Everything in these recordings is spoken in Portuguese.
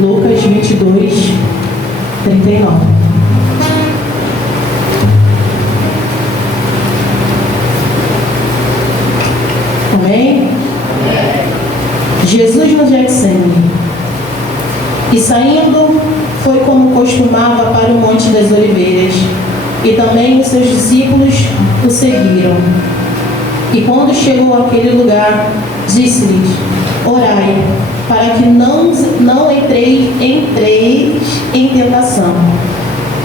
Lucas 22, 39. Amém? Jesus no Getsemane. E saindo, foi como costumava para o Monte das Oliveiras, e também os seus discípulos o seguiram. E quando chegou àquele lugar, disse-lhes: orai, para que não entreis em tentação.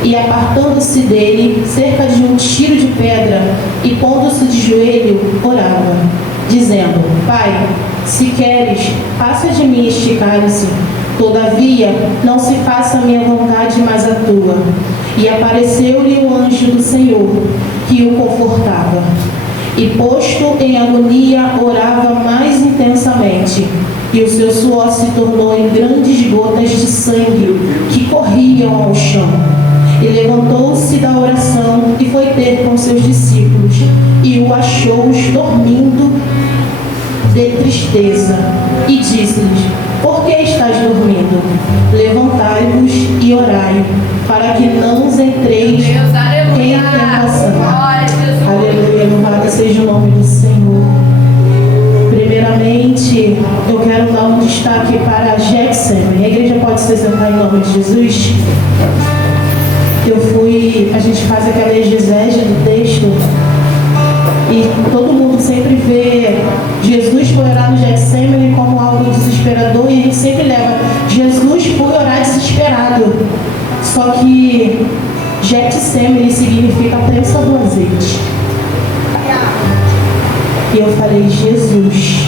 E apartando-se dele, cerca de um tiro de pedra, e pondo-se de joelho, orava, dizendo: Pai, se queres, passa de mim este cálice. Todavia, não se faça a minha vontade, mas a tua. E apareceu-lhe o anjo do Senhor, que o confortava. E posto em agonia, orava mais intensamente. E o seu suor se tornou em grandes gotas de sangue, que corriam ao chão. E levantou-se da oração, e foi ter com seus discípulos, e o achou-os dormindo de tristeza. E disse-lhes: por que estáis dormindo? Levantai-vos e orai, para que não entreis em tentação. Aleluia, louvado seja o nome do Senhor. Primeiramente, eu quero dar um destaque para Getsemane. A igreja pode se sentar em nome de Jesus? A gente faz aquela exegese do texto, e todo mundo sempre vê Jesus foi orar no Getsemane como algo desesperador, e a gente sempre leva Jesus foi orar desesperado. Só que Getsemane significa prensa do azeite. E eu falei: Jesus,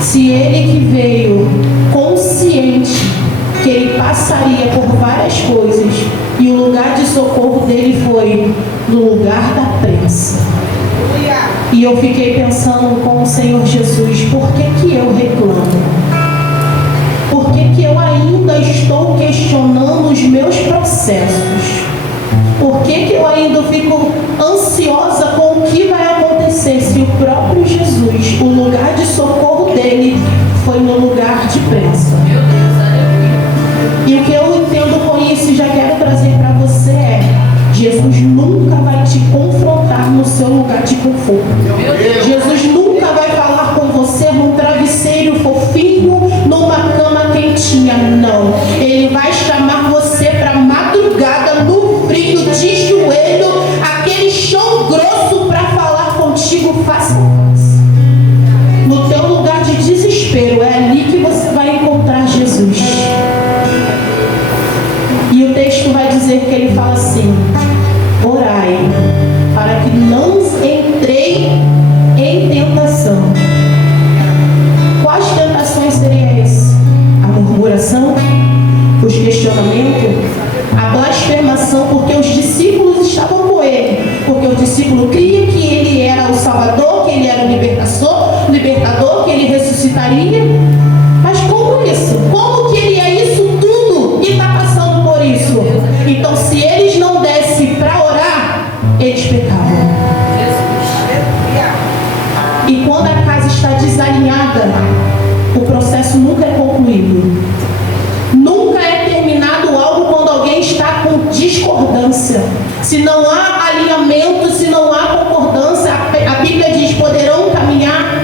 se ele que veio consciente que ele passaria por várias coisas, e o lugar de socorro dele foi no lugar da prensa. E eu fiquei pensando com o Senhor Jesus: por que eu reclamo? Por que eu ainda estou questionando os meus processos? Por que eu ainda fico ansiosa com o que vai acontecer, se o próprio Jesus, o lugar de socorro dele, foi no lugar de prensa? E o que eu entendo com isso e já quero trazer para você é: Jesus nunca vai te confrontar no seu lugar de conforto. Jesus nunca vai falar com você num travesseiro fofinho, numa cama quentinha. Não. Ele vai chamar você para madrugada, no frio, de joelho, aquele chão grosso, para falar contigo face a face. No teu lugar de desespero, é ali que você vai encontrar Jesus. E o texto vai dizer que ele fala assim: orai, para que não entrei em tentação. Quais tentações seriam essas? A murmuração, os questionamentos, a blasfemação, porque os discípulos estavam com ele, porque o discípulo cria que ele era o Salvador, que ele era o libertador, que ele ressuscitaria. Mas como isso? Como que ele é isso tudo e está passando por isso? Então, se eles não dessem para orar, eles pecavam. E quando a casa está desalinhada, o processo nunca é concluído. Nunca é terminado algo quando alguém está com discordância. Se não há alinhamento, se não há concordância, a Bíblia diz: poderão caminhar.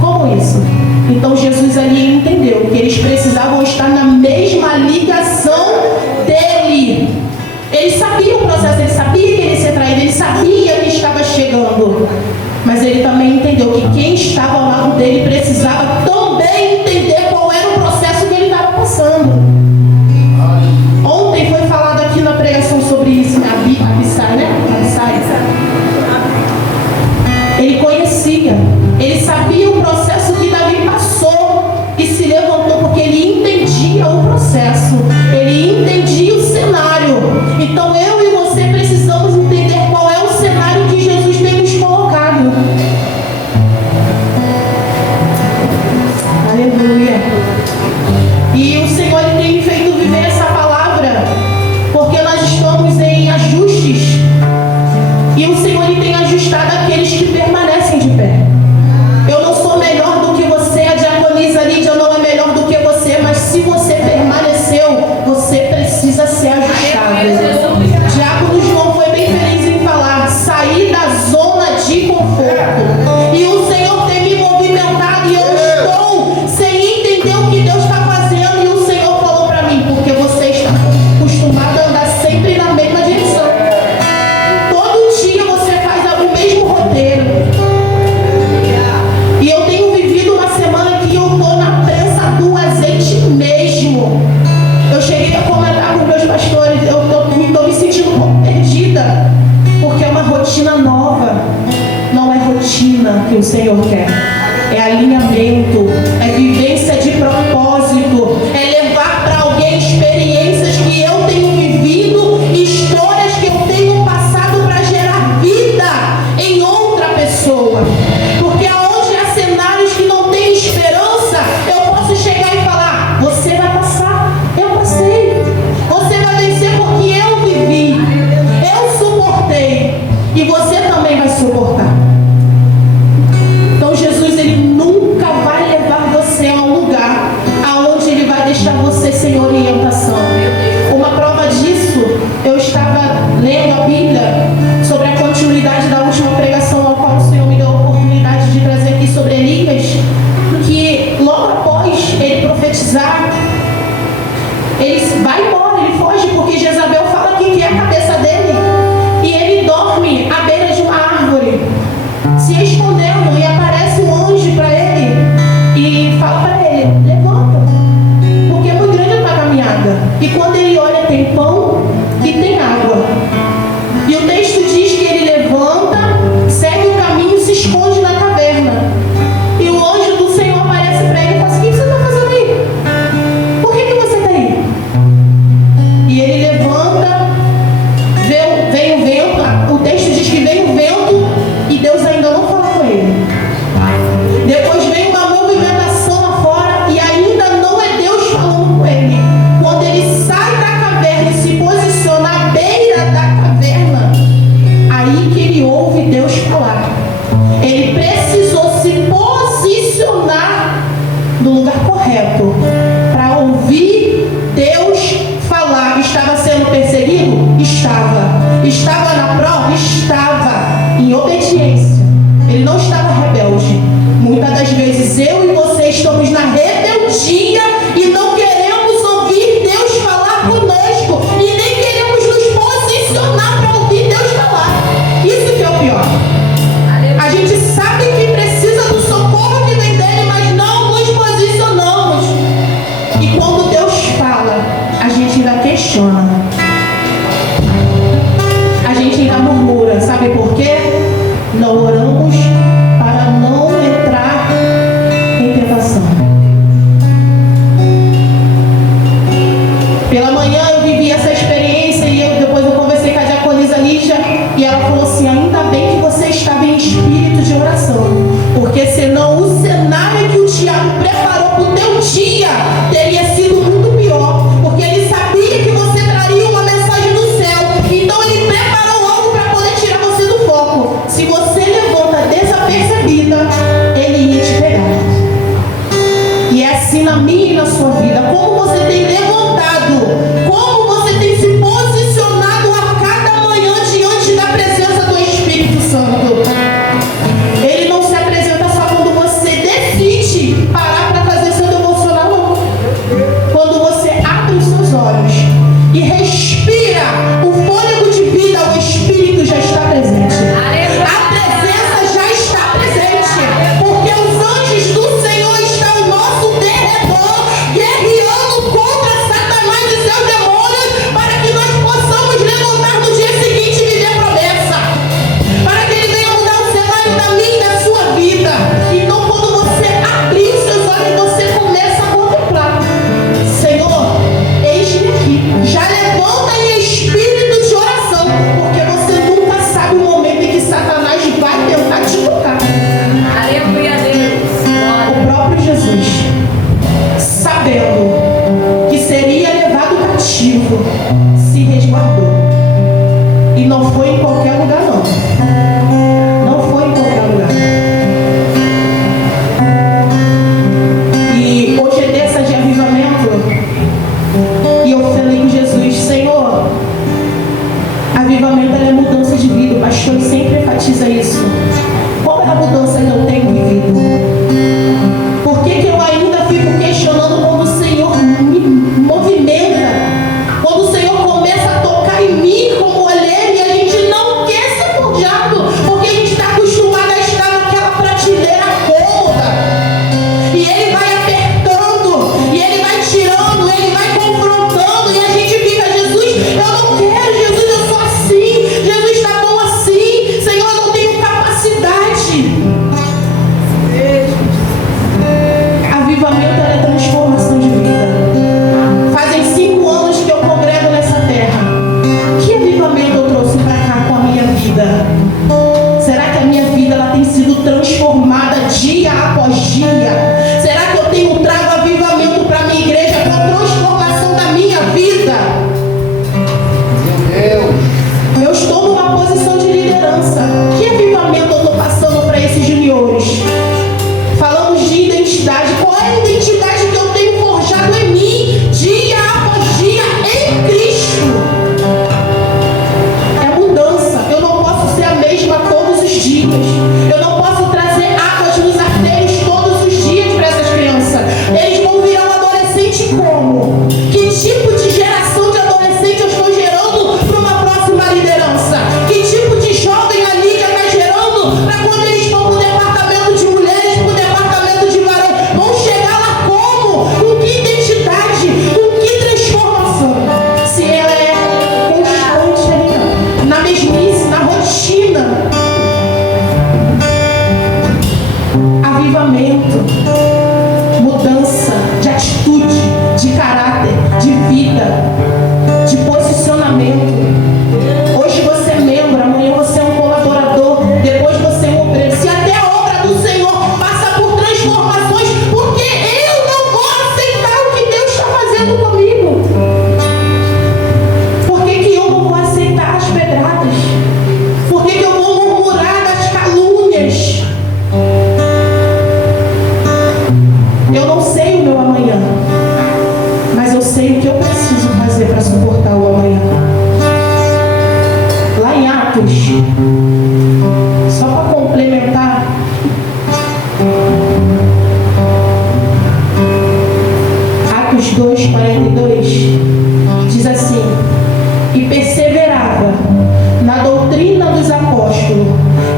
Como isso? Então Jesus ali entendeu que eles precisavam estar na mesma ligação dele. Ele sabia o processo, ele sabia que ele ia ser traído, ele sabia que estava chegando. Mas ele também entendeu que quem estava ao lado dele precisava também entender qual era o processo que ele estava passando. Ontem foi falado aqui na pregação sobre isso, Abissai, né? Abissai. Ele conhecia, ele sabia o processo que Davi passou e se levantou, porque ele entendia o processo, ele entendia o cenário. Então eu e você precisamos entender qual é o cenário que Jesus tem nos colocado. Aleluia. E o Senhor ele tem me feito viver essa palavra, porque nós estamos em ajustes, e o Senhor ele tem ajustado aqueles que permanecem plena que o Senhor quer. É alinhamento, é vivência de propósito, é levar para alguém experiências que eu tenho vivido, histórias que eu tenho passado para gerar vida em outra pessoa. Porque aonde há cenários que não tem esperança, eu posso chegar e falar: você vai passar, eu passei. Você vai vencer porque eu vivi, eu suportei, e você também vai suportar. Então Jesus, ele nunca vai levar você a um lugar aonde ele vai deixar você sem orientação. Uma prova disso, eu estava lendo a Bíblia sobre a continuidade da última pregação, ao qual o Senhor me deu a oportunidade de trazer aqui sobre Elias, que logo após ele profetizar, ele vai embora, ele foge, porque Jezabel fala que é a cabeça dele, e ele dorme à beira de uma árvore, se escondendo, e aparece um anjo para ele e fala para ele: levanta, porque é muito grande a tua caminhada. E quando ele olha, tem pão e tem água. E o texto diz que ele levanta, segue o caminho e se esconde na caverna. E o anjo do Senhor aparece para ele e fala assim: o que você está fazendo aí? Por que você está aí? E ele levanta, vem o vento, o texto diz que vem o vento e Deus ainda não fala com ele. Depois vem uma movimentação lá fora e ainda não é Deus falando com ele. Quando ele sai da caverna e se posiciona à beira da caverna, aí que ele ouve Deus falar. Ele precisou se posicionar no lugar correto para ouvir Deus falar. Estava sendo perseguido? Estava. Estava na prova? Estava. Em obediência. Ele não estava rebelde. Muitas das vezes eu e você estamos na rebeldia e não queremos ouvir Deus falar conosco e nem queremos nos posicionar para ouvir Deus falar. Isso que é o pior. A gente sabe que precisa do socorro que vem dele, mas não nos posicionamos. E quando Deus fala, a gente ainda questiona. A gente ainda murmura. Sabe por quê? Não oramos para não entrar em tentação. Pela manhã eu vivi essa experiência e depois eu conversei com a diaconisa Lígia e ela falou assim: ainda bem que você estava em espírito de oração, porque senão o cenário que o diabo preparou para o teu dia teria sido muito pior, porque ele sabia que você traria uma mensagem do céu, então ele preparou algo para poder tirar você do foco. Se você levanta desapercebida, ele ia te pegar. E é assim na minha e na sua vida. Como você tem levantado, como você tem se posicionado a cada manhã diante da presença do Espírito Santo. Ele não se apresenta só quando você decide parar para fazer seu devocional, não. Quando você abre os seus olhos e respira o fôlego de vida, o Espírito já está presente. A presença já está presente, porque os anjos do Senhor estão ao nosso derredor, guerreando contra Satanás e seus demônios, para que nós possamos transformada dia após dia? Será que eu tenho trago avivamento para a minha igreja, para a transformação da minha vida? Eu estou numa posição de liderança. Que avivamento eu estou passando para esses juniores? Falamos de identidade. Qual é a identidade que eu tenho forjado em mim, dia após dia, em Cristo? É mudança. Eu não posso ser a mesma todos os dias. Eu não posso trazer águas nos artérios todos os dias para essas crianças. Eles vão virar um adolescente como? Que tipo de geração de adolescente eu estou gerando para uma próxima liderança? Que tipo de jovem a Lídia está gerando para quando eles vão para o departamento de mulheres, para o departamento de varão? Vão chegar lá como? Com que identidade? Com que transformação? Se ela é constante na mesmice, na rotina. Avivamento, mudança de atitude, de caráter, de vida, de posicionamento. Hoje você é membro, amanhã você é um colaborador, depois você é um obreiro. Se até a obra do Senhor passa por transformações, porque eu não vou aceitar o que Deus está fazendo comigo? Por que eu não vou aceitar as pedradas? Por que eu vou murmurar das calúnias? Eu não sei o meu amanhã, mas eu sei o que eu preciso fazer para suportar o amanhã. Lá em Atos, só para complementar, Atos 2:42, diz assim: e perseverava na doutrina dos apóstolos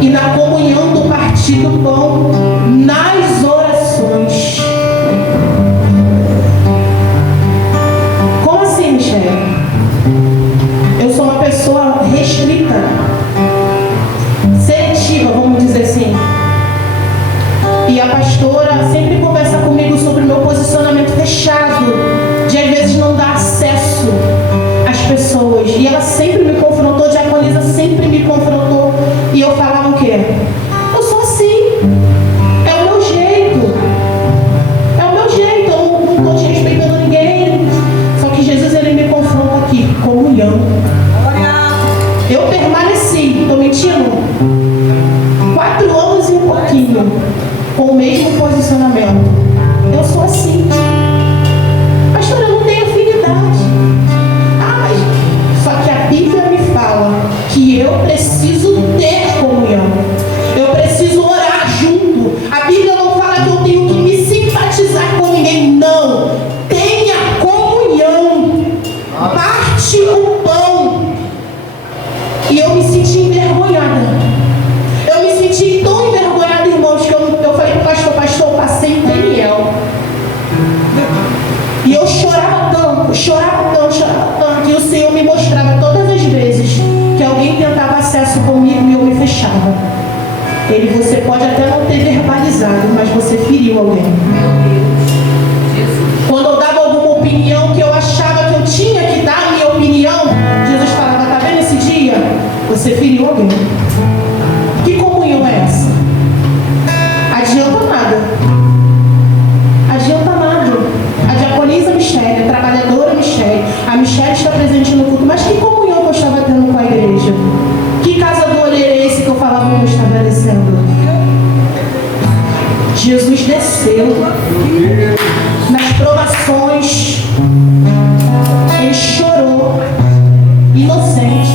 e na comunhão do partir do pão, nas orações. Como assim, Michele? Eu sou uma pessoa restrita, seletiva, vamos dizer assim. E a pastora sempre conversa comigo sobre o meu posicionamento fechado, de às vezes não dar acesso às pessoas. E ela sempre me confrontou, a diaconisa sempre me confrontou. E eu falava o quê? Eu sou assim. É o meu jeito. É o meu jeito. Eu não estou desrespeitando ninguém. Só que Jesus, ele me confronta aqui. Comunhão. Eu permaneci. Estou mentindo? 4 anos e um pouquinho. Com o mesmo posicionamento. Eu sou assim. Pastor, eu não tenho afinidade. Ah, mas só que a Bíblia me fala que eu preciso ter comunhão. Eu preciso orar junto. A Bíblia não fala que eu tenho que me simpatizar com ninguém. Não. Tenha comunhão. Parte o pão. E eu me senti envergonhada. Eu me senti tão envergonhada, irmãos, que eu falei para o pastor, eu passei em Daniel. E eu chorava tanto. E o Senhor me mostrava todas as vezes que alguém tentava acesso comigo e eu me fechava. Você pode até não ter verbalizado, mas você feriu alguém. Quando eu dava alguma opinião que eu achava que eu tinha que dar a minha opinião, Jesus falava: tá vendo esse dia? Você feriu alguém. Que comunhão é essa? Adianta nada. Adianta nada. A diaconisa Michele, a trabalhadora Michele, a Michele está presente no culto, mas que comunhão que eu estava tendo com a igreja? Que casa do olheiro é esse que eu falava que eu estabelecendo? Jesus desceu nas provações, ele chorou, inocente,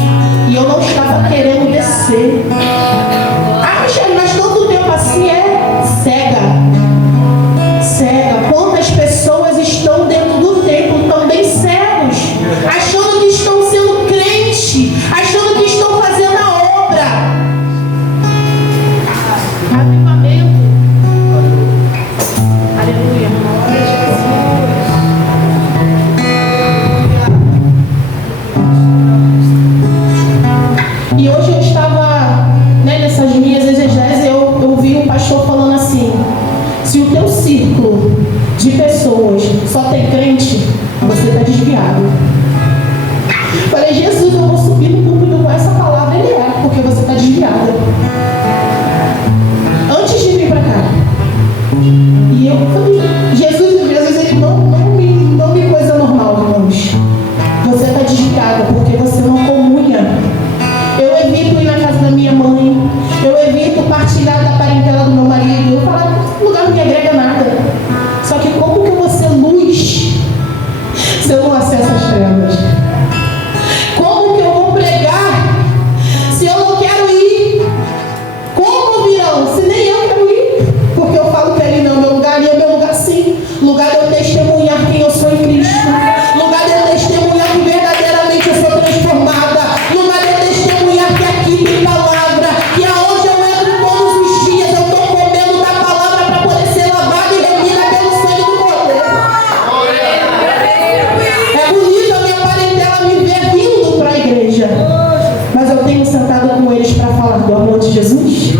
e eu não estava querendo descer. Ah, Michele, mas todo tempo assim é cega. Quantas pessoas estão dentro do templo também cegos, achando que estão sendo crente, achando que estão fazendo a obra. Avivamento. Aleluia. E hoje eu estava, nessas minhas exegeses, eu vi um pastor falando assim: se o teu círculo de pessoas só tem crente, você está desviado. Falei: Jesus, eu vou subir no púlpito com essa palavra. Ele é, porque você está desviado. Antes de vir para compartilhar da parentela do meu marido. Eu falava, no lugar não me agrega nada. Só que como que eu vou ser luz se eu não acesso as trevas? Como que eu vou pregar se eu não quero ir? Como virão? Se nem eu quero ir. Porque eu falo que ali não é meu lugar, ali é meu lugar sim. Lugar de eu testemunhar quem eu sou em Cristo. Lugar de eu testemunhar que verdadeiramente eu sou transformada. Lugar de eu testemunhar que aqui tem palavra. Que aonde eu entro todos os dias eu estou comendo da palavra para poder ser lavada e remida pelo sangue do Cordeiro. É bonito a minha parentela me ver vindo para a igreja. Mas eu tenho sentado com eles para falar do amor de Jesus.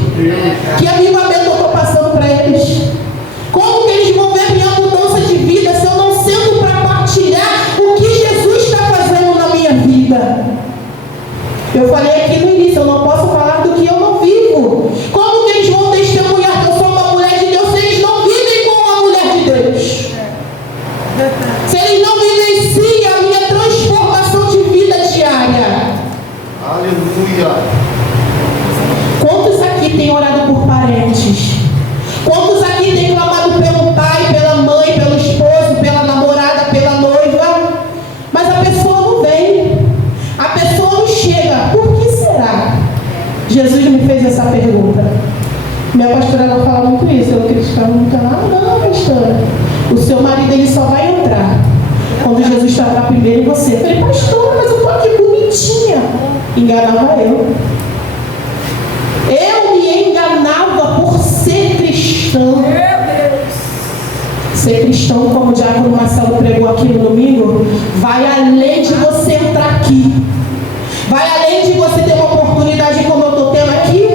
Que avivamento eu estou passando para eles? Como que eles vão ver minha mudança de vida se eu não sento para partilhar o que Jesus está fazendo na minha vida? Eu falei aqui no início, eu não posso falar do que eu não vivo. Como que eles vão testemunhar que eu sou uma mulher de Deus se eles não vivem como uma mulher de Deus? Se eles não vivenciam a minha transformação de vida diária? Aleluia! Quantos aqui têm orado por parentes? Quantos aqui têm clamado pelo pai, pela mãe, pelo esposo, pela namorada, pela noiva? Mas a pessoa não vem. A pessoa não chega. Por que será? Jesus me fez essa pergunta. Minha pastora, ela fala muito isso. Ela critica muito. Não, pastora. O seu marido, ele só vai entrar quando Jesus está primeiro em você. Eu falei, pastora, mas eu estou aqui bonitinha. Enganava eu. Eu me enganava por ser cristão. Meu Deus. Ser cristão, como o diácono Marcelo pregou aqui no domingo, vai além de você entrar aqui. Vai além de você ter uma oportunidade como eu estou tendo aqui.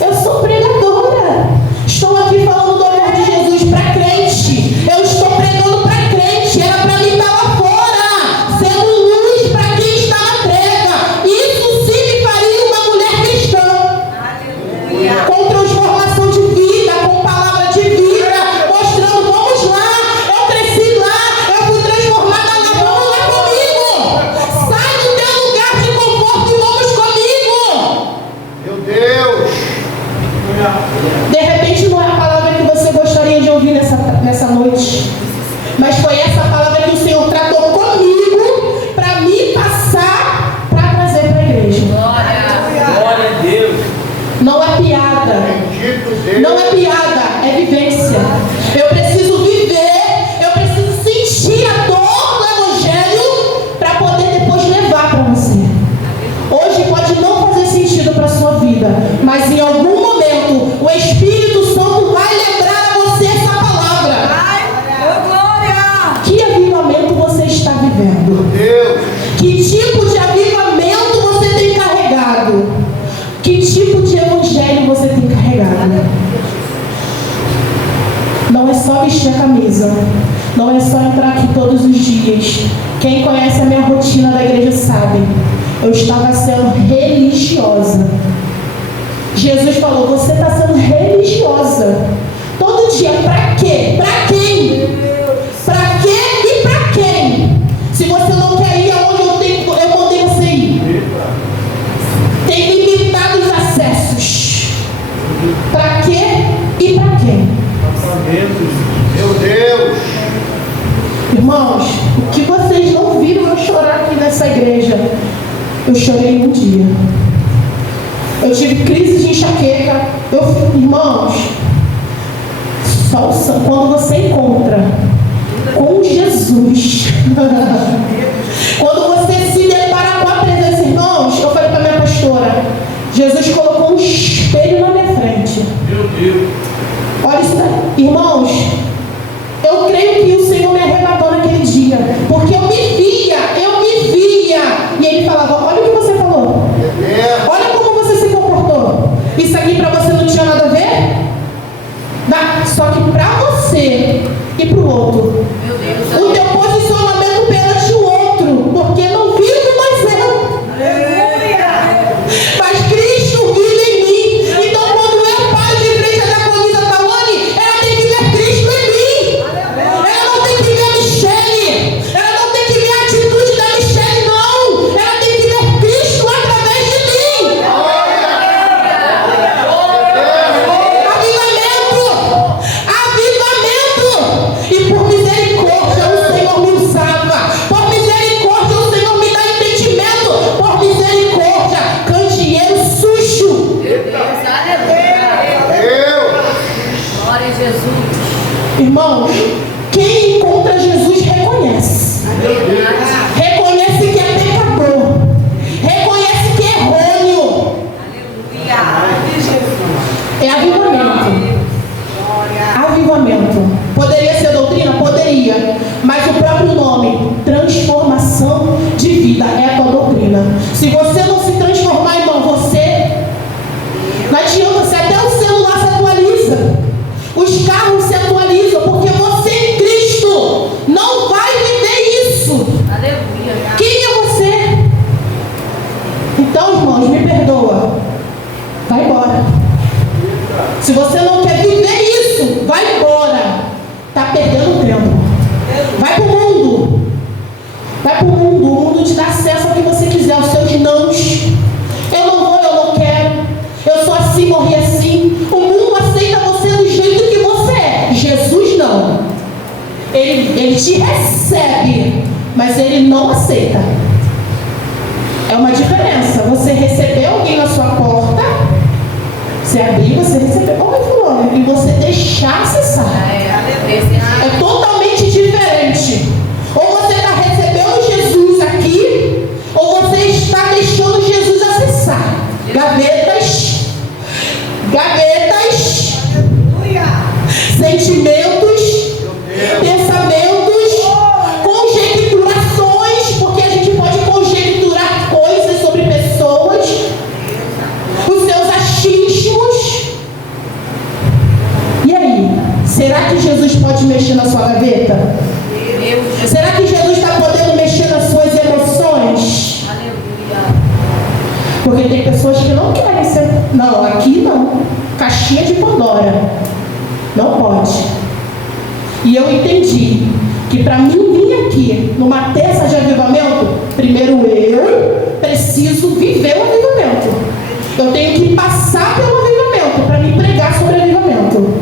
Eu sou pregadora. Estou aqui falando do amor de Jesus para crente. Eu estou pregando para crente. Era para mim estar lá fora, sendo luz para quem está na treva. Isso sim me faria uma mulher cristã. Aleluia. Com transformação de vida, com palavra de vida, mostrando, vamos lá, eu cresci lá, eu fui transformada lá, vamos lá comigo. Sai do teu lugar de conforto e vamos comigo. Meu Deus! De repente não é a palavra que você gostaria de ouvir nessa noite, mas foi essa palavra que o Senhor tratou comigo para me passar, para trazer para a igreja. Glória a Deus! Não é piada. Não é piada, é vivência. Eu preciso viver, eu preciso sentir a dor do Evangelho para poder depois levar para você. Hoje pode não fazer sentido para a sua vida, mas em algum momento o Espírito Santo vai lembrar a você essa palavra. Que avivamento você está vivendo? Que tipo de avivamento você tem carregado? Que tipo de evangelho você tem carregado? Não é só vestir a camisa. Não é só entrar aqui todos os dias. Quem conhece a minha rotina da igreja sabe. Eu estava sendo religiosa. Jesus falou, você está sendo religiosa. Todo dia, para quê? Para quem? Para quê e para quem? Se você não quer ir aonde eu mandei você ir. Tem limitados acessos. Para quê e para quem? Meu Deus! Irmãos, o que vocês não viram eu chorar aqui nessa igreja, eu chorei um dia. Eu tive crise de enxaqueca. Irmãos, só quando você encontra com Jesus, quando você se depara com a presença, irmãos, eu falei para minha pastora, Jesus colocou um espelho na minha frente. Meu Deus! Olha isso daí. Irmãos, eu creio que o Senhor me arrebatou naquele dia, porque eu me via, e Ele falava, olha o que você falou, olha como você se comportou, isso aqui para você não tinha nada a ver? Só que para você e para o outro, o teu posicionamento perante o outro, porque não vive mais eu, mas Cristo vive em mim. Então quando eu paro de igreja da Colina Tawane, ela tem que ver Cristo em mim. Ela não tem que ver a Michele, ela não tem que ver a atitude da Michele, não. Ela tem que ver Irmãos, quem encontra Jesus reconhece. Reconhece que é pecador. Reconhece que é errôneo. É avivamento. Avivamento. Poderia ser doutrina? Poderia. Mas o próprio nome, transformação de vida, é a tua doutrina. Se você não se transformar, irmão, não adianta, se até o celular se atualiza, os carros se atualizam, porque você em Cristo não vai viver isso. Aleluia. Quem é você? Então, irmãos, me perdoa. Vai embora. Se você não quer viver isso, vai embora. Está perdendo tempo. Vai para o mundo. Vai para o mundo. O mundo te dá acesso ao que você quiser, aos seus nãos. Eu não vou, eu não quero. Eu sou assim, morri assim. O mundo aceita você do jeito que você é. Jesus não. Ele te recebe, mas ele não aceita. É uma diferença. Você receber alguém na sua porta, você abrir, você receber, oi fulano, e você deixar acessar. É totalmente diferente. Ou você está recebendo Jesus aqui, ou você está deixando Jesus acessar. Gavetas, sentimentos, pensamentos, conjecturações, porque a gente pode conjecturar coisas sobre pessoas, os seus achismos. E aí? Será que Jesus pode mexer na sua gaveta? Será que Jesus está podendo mexer nas suas emoções? Porque tem pessoas que não querem ser. Não, aqui não. Caixinha de Pandora. Não pode. E eu entendi que para mim vir aqui numa terça de avivamento, primeiro eu preciso viver o avivamento. Eu tenho que passar pelo avivamento para me pregar sobre avivamento.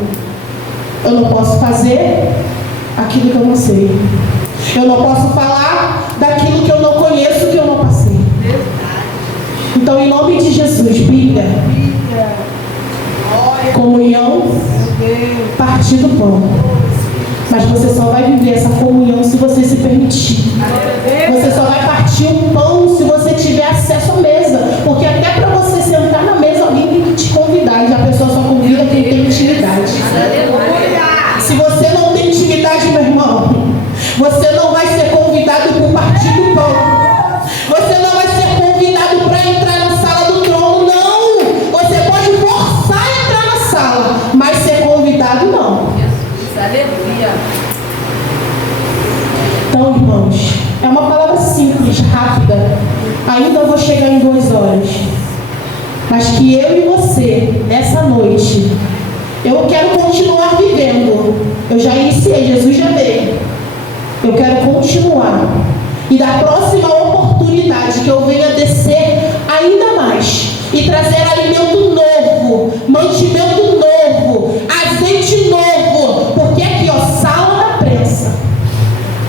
Eu não posso fazer aquilo que eu não sei. Eu não posso falar daquilo que eu não conheço, que eu não passei. Então, em nome de Jesus, Bíblia, comunhão, partir do pão. Mas você só vai viver essa comunhão se você se permitir. Você só vai partir o pão se você tiver acesso à mesa. Porque até para você sentar na mesa, alguém tem que te convidar. E a pessoa só convida quem tem intimidade. Se você não tem intimidade, meu irmão, você não vai ser convidado por partir do pão. Você não vai ser convidado para entrar na sala do trono, não. Você pode forçar a entrar na sala, mas ser convidado, não. Jesus, aleluia. Então, irmãos, é uma palavra simples, rápida. Ainda vou chegar em 2 horas. Mas que eu e você, nessa noite, eu quero continuar vivendo. Eu já iniciei, Jesus já veio. Eu quero continuar. E da próxima oportunidade que eu venha descer ainda mais e trazer alimento novo, mantimento novo, azeite novo, porque aqui, ó, sala da prensa,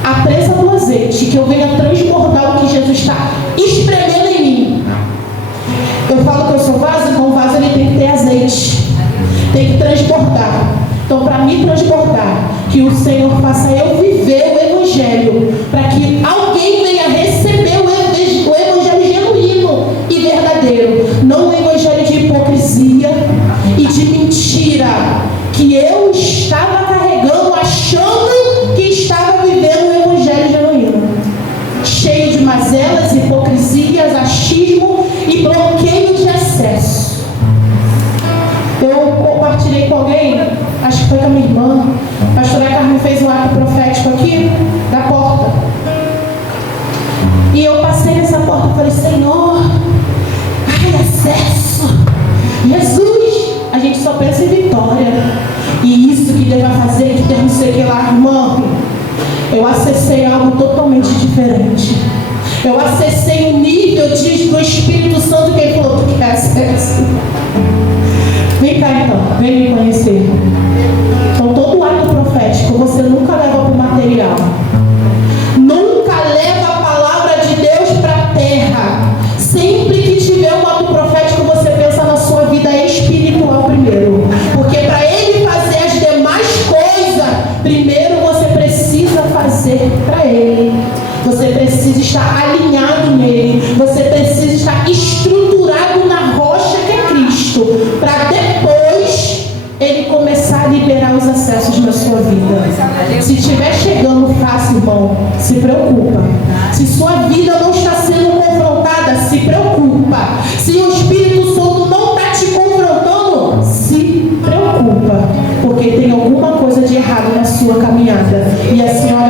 a prensa do azeite, que eu venha transbordar o que Jesus está espremendo em mim. Eu falo que eu sou vaso, então o vaso ele tem que ter azeite, tem que transbordar. Então, para mim transbordar, que o Senhor faça eu viver o Evangelho, para que alguém venha receber o Evangelho genuíno e verdadeiro, não o Evangelho de hipocrisia e de mentira, que eu estava carregando, achando que estava vivendo o Evangelho genuíno, cheio de mazelas, hipocrisias, achismo e bloqueio de acesso. Eu compartilhei com alguém, acho que foi com a minha irmã, a pastora Carmen fez um ato profético aqui, da porta. E eu passei nessa porta e falei, Senhor, ai, acesso, Jesus, a gente só pensa em vitória. E isso que Deus vai fazer, que Deus não sei o que lá, irmão. Eu acessei algo totalmente diferente. Eu acessei um nível do Espírito Santo que ele falou, tu quer acesso? Vem cá então, vem me conhecer. Então todo ato profético você nunca leva para o material. Nunca leva a palavra de Deus para a terra. Sempre que tiver um ato profético, você pensa na sua vida espiritual primeiro. Porque para ele fazer as demais coisas, acessos na sua vida. Se estiver chegando fácil, irmão, se preocupa. Se sua vida não está sendo confrontada, se preocupa. Se o Espírito Santo não está te confrontando, se preocupa. Porque tem alguma coisa de errado na sua caminhada. E a senhora